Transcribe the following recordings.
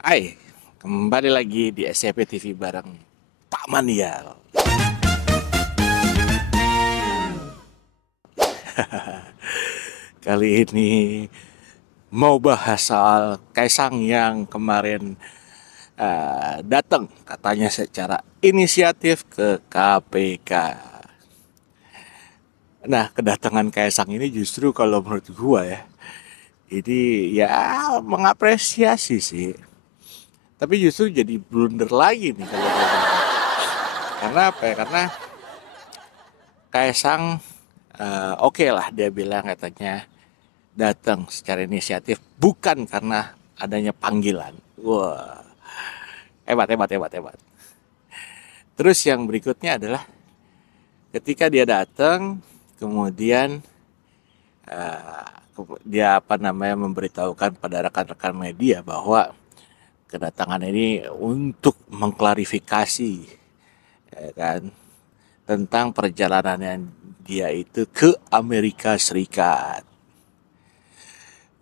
Hai, kembali lagi di SCP TV bareng Pak Manial. Kali ini mau bahas soal Kaisang yang kemarin datang katanya secara inisiatif ke KPK. Nah, kedatangan Kaisang ini justru kalau menurut gua ya, ini ya mengapresiasi sih. Tapi justru jadi blunder lagi nih kalau gua bilang. Karena apa ya? Karena Kaisang oke lah dia bilang katanya datang secara inisiatif bukan karena adanya panggilan. Wah, hebat hebat hebat hebat. Terus yang berikutnya adalah ketika dia datang kemudian dia apa namanya memberitahukan pada rekan-rekan media bahwa kedatangan ini untuk mengklarifikasi ya kan tentang perjalanannya dia itu ke Amerika Serikat.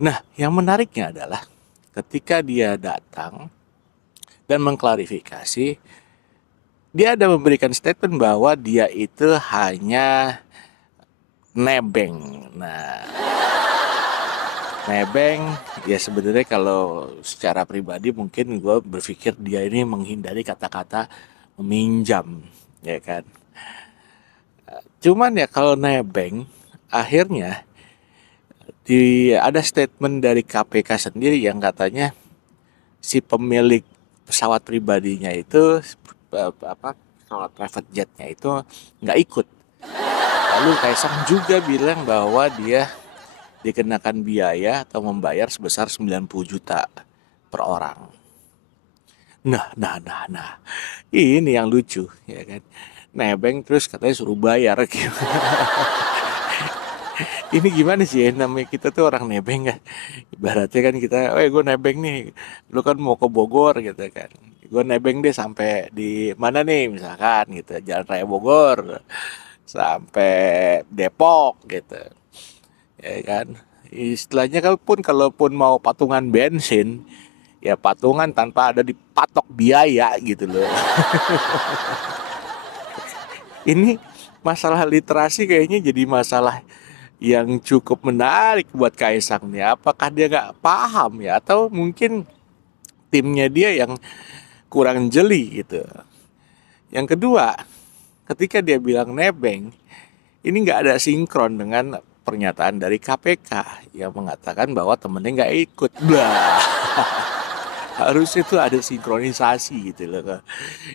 Nah, yang menariknya adalah ketika dia datang dan mengklarifikasi, dia ada memberikan statement bahwa dia itu hanya nebeng. Nah, nebeng ya sebenarnya kalau secara pribadi mungkin gue berpikir dia ini menghindari kata-kata meminjam, ya kan. Cuman ya kalau nebeng, akhirnya ada statement dari KPK sendiri yang katanya si pemilik pesawat pribadinya itu apa pesawat private jetnya itu nggak ikut. Lalu Kaisang juga bilang bahwa dia dikenakan biaya atau membayar sebesar 90 juta per orang. Nah. Ini yang lucu, ya kan. Nebeng terus katanya suruh bayar. Ini gimana sih ya, namanya kita tuh orang nebeng kan. Ibaratnya kan kita, gue nebeng nih. Lu kan mau ke Bogor gitu kan. Gue nebeng deh sampai di mana nih misalkan gitu. Jalan Raya Bogor sampai Depok gitu. Ya kan. Istilahnya kalaupun mau patungan bensin, ya patungan tanpa ada dipatok biaya gitu loh. Ini masalah literasi kayaknya jadi masalah yang cukup menarik buat Kaisang nih. Apakah dia nggak paham ya? Atau mungkin timnya dia yang kurang jeli gitu. Yang kedua, ketika dia bilang nebeng, ini nggak ada sinkron dengan pernyataan dari KPK yang mengatakan bahwa temennya nggak ikut. Blah, harusnya itu ada sinkronisasi gitu loh,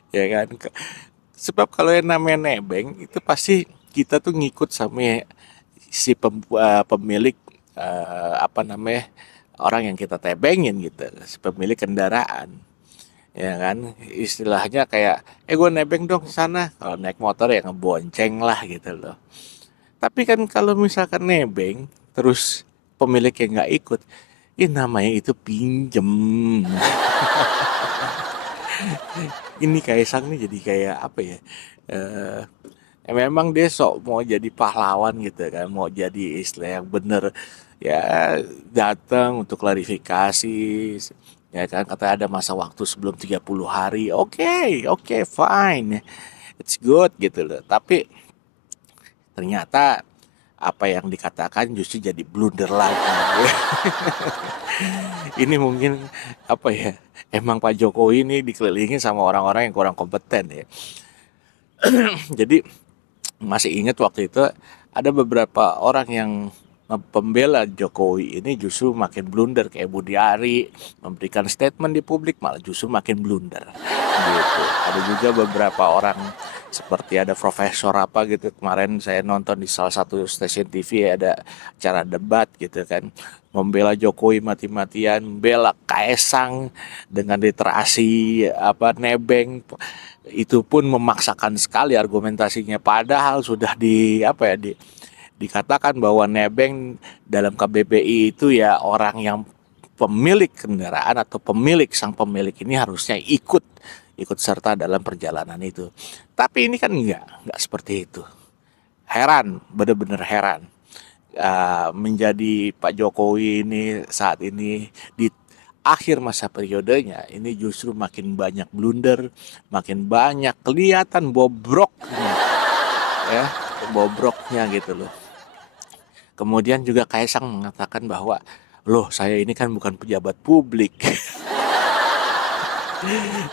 ya kan? Sebab kalau yang namanya nebeng itu pasti kita tuh ngikut sama si pemilik apa namanya orang yang kita tebengin gitu, si pemilik kendaraan, ya kan istilahnya kayak gue nebeng dong sana kalau naik motor ya ngebonceng lah gitu loh. Tapi kan kalau misalkan nebeng terus pemiliknya nggak ikut, ini namanya itu pinjem. Ini Kaisang nih jadi kayak apa ya, eh memang dia sok mau jadi pahlawan gitu kan, mau jadi istilah yang bener ya, datang untuk klarifikasi, ya kan kata ada masa waktu sebelum 30 hari. Oke, fine, it's good gitu loh. Tapi ternyata apa yang dikatakan justru jadi blunder lagi. Ini mungkin apa ya, emang Pak Jokowi ini dikelilingi sama orang-orang yang kurang kompeten ya. Jadi masih ingat waktu itu ada beberapa orang yang pembela Jokowi ini justru makin blunder kayak Budi Ari memberikan statement di publik malah justru makin blunder gitu. Ada juga beberapa orang seperti ada profesor apa gitu, kemarin saya nonton di salah satu stasiun TV ada acara debat gitu kan, membela Jokowi mati-matian, membela Kaesang dengan literasi apa nebeng, itu pun memaksakan sekali argumentasinya padahal sudah di apa ya dikatakan bahwa nebeng dalam KBBI itu ya orang yang pemilik kendaraan atau sang pemilik ini harusnya ikut serta dalam perjalanan itu. Tapi ini kan enggak seperti itu. Heran, bener-bener heran. Menjadi Pak Jokowi ini saat ini akhir masa periodenya ini justru makin banyak blunder, makin banyak kelihatan bobroknya, ya, bobroknya gitu loh. Kemudian juga Kaisang mengatakan bahwa, loh saya ini kan bukan pejabat publik.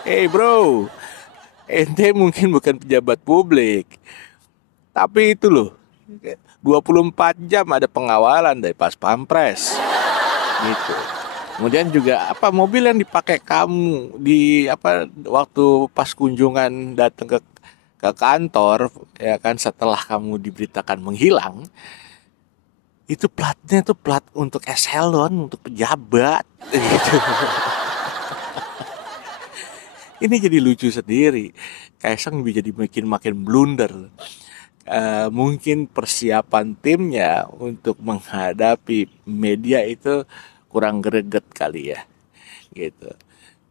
Hey bro, ente mungkin bukan pejabat publik, tapi itu loh, 24 jam ada pengawalan dari Pas Pampres gitu. Kemudian juga apa mobil yang dipakai kamu di apa waktu pas kunjungan datang ke kantor, ya kan, setelah kamu diberitakan menghilang, itu platnya tuh plat untuk eselon, untuk pejabat gitu. Ini jadi lucu sendiri. Kaisang jadi makin blunder. Mungkin persiapan timnya untuk menghadapi media itu kurang greget kali ya, gitu.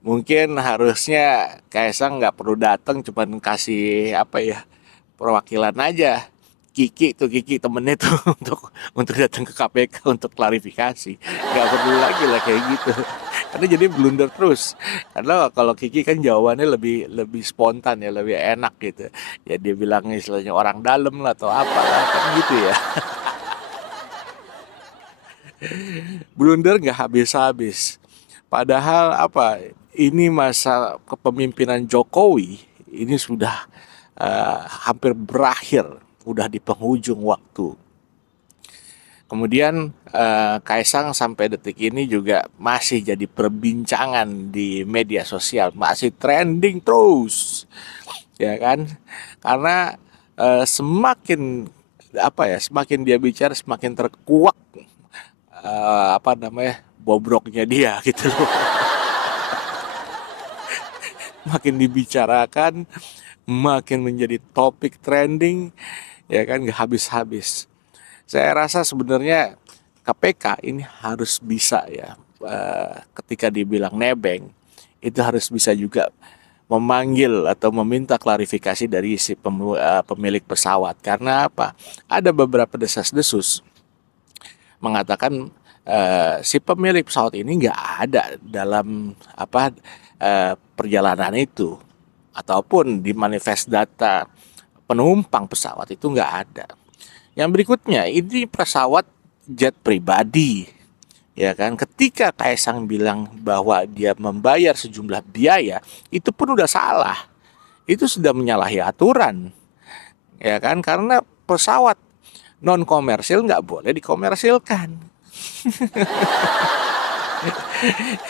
Mungkin harusnya Kaisang nggak perlu datang, cuman kasih apa ya, perwakilan aja. Kiki temennya tuh untuk datang ke KPK untuk klarifikasi. Nggak perlu lagi lah kayak gitu. Karena jadi blunder terus. Karena kalau Kiki kan jawabannya lebih lebih spontan ya, lebih enak gitu. Ya dia bilang istilahnya orang dalam lah atau apalah kan gitu ya. Blunder nggak habis-habis. Padahal apa? Ini masa kepemimpinan Jokowi ini sudah hampir berakhir, udah di penghujung waktu. Kemudian Kaisang sampai detik ini juga masih jadi perbincangan di media sosial, masih trending terus, ya kan? Karena semakin apa ya, semakin dia bicara semakin terkuak apa namanya bobroknya dia gitu loh. Makin dibicarakan, makin menjadi topik trending, ya kan, gak habis-habis. Saya rasa sebenarnya KPK ini harus bisa ya, ketika dibilang nebeng, itu harus bisa juga memanggil atau meminta klarifikasi dari si pemilik pesawat. Karena apa? Ada beberapa desas-desus mengatakan si pemilik pesawat ini nggak ada dalam apa perjalanan itu, ataupun di manifest data penumpang pesawat itu nggak ada. Yang berikutnya, ini pesawat jet pribadi, ya kan? Ketika Kaisang bilang bahwa dia membayar sejumlah biaya, itu pun udah salah. Itu sudah menyalahi aturan, ya kan? Karena pesawat non komersil nggak boleh dikomersilkan.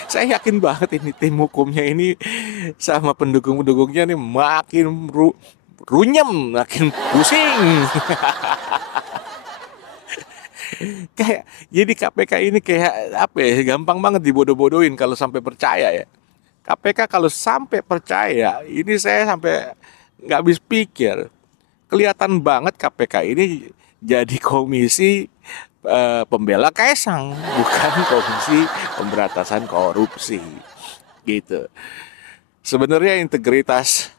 Saya yakin banget ini tim hukumnya ini sama pendukung-pendukungnya nih makin runyem, makin pusing. Kayak jadi KPK ini kayak apa ya, gampang banget dibodoh-bodohin kalau sampai percaya ya. KPK kalau sampai percaya, ini saya sampai nggak habis pikir. Kelihatan banget KPK ini jadi komisi pembela Kaisang, bukan komisi pemberantasan korupsi, gitu. Sebenarnya integritas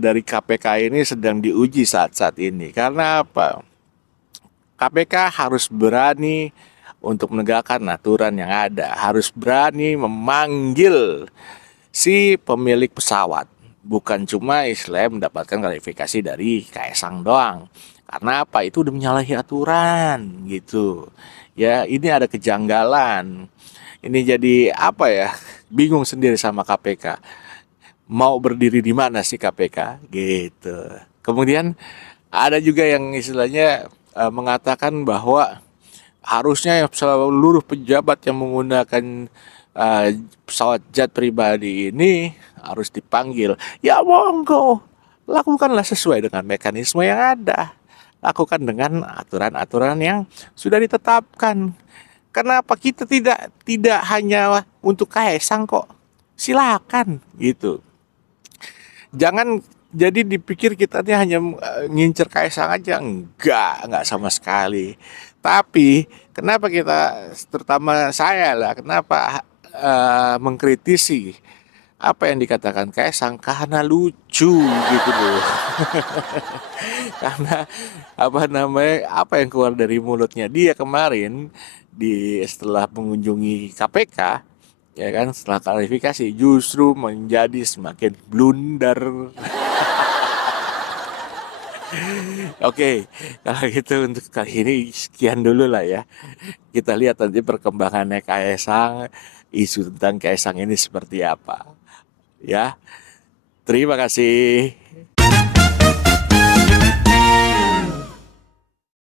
dari KPK ini sedang diuji saat-saat ini. Karena apa? KPK harus berani untuk menegakkan aturan yang ada, harus berani memanggil si pemilik pesawat, bukan cuma istilahnya mendapatkan klarifikasi dari Kaisang doang. Karena apa? Itu udah menyalahi aturan gitu. Ya, ini ada kejanggalan. Ini jadi apa ya? Bingung sendiri sama KPK. Mau berdiri di mana sih KPK gitu. Kemudian ada juga yang istilahnya mengatakan bahwa harusnya seluruh pejabat yang menggunakan pesawat jet pribadi ini harus dipanggil. Ya monggo, lakukanlah sesuai dengan mekanisme yang ada. Lakukan dengan aturan-aturan yang sudah ditetapkan. Kenapa kita tidak hanya untuk Kaisang kok? Silakan gitu. Jangan jadi dipikir kita ini hanya ngincer Kaisang aja. Enggak sama sekali. Tapi kenapa kita, terutama saya lah, kenapa mengkritisi apa yang dikatakan Kaisang? Karena lucu gitu loh. Karena apa yang keluar dari mulutnya dia kemarin setelah mengunjungi KPK, Ya kan, setelah klarifikasi justru menjadi semakin blunder. Oke, kalau gitu untuk kali ini sekian dulu lah ya. Kita lihat nanti perkembangannya Kaesang, isu tentang Kaesang ini seperti apa. Ya, terima kasih.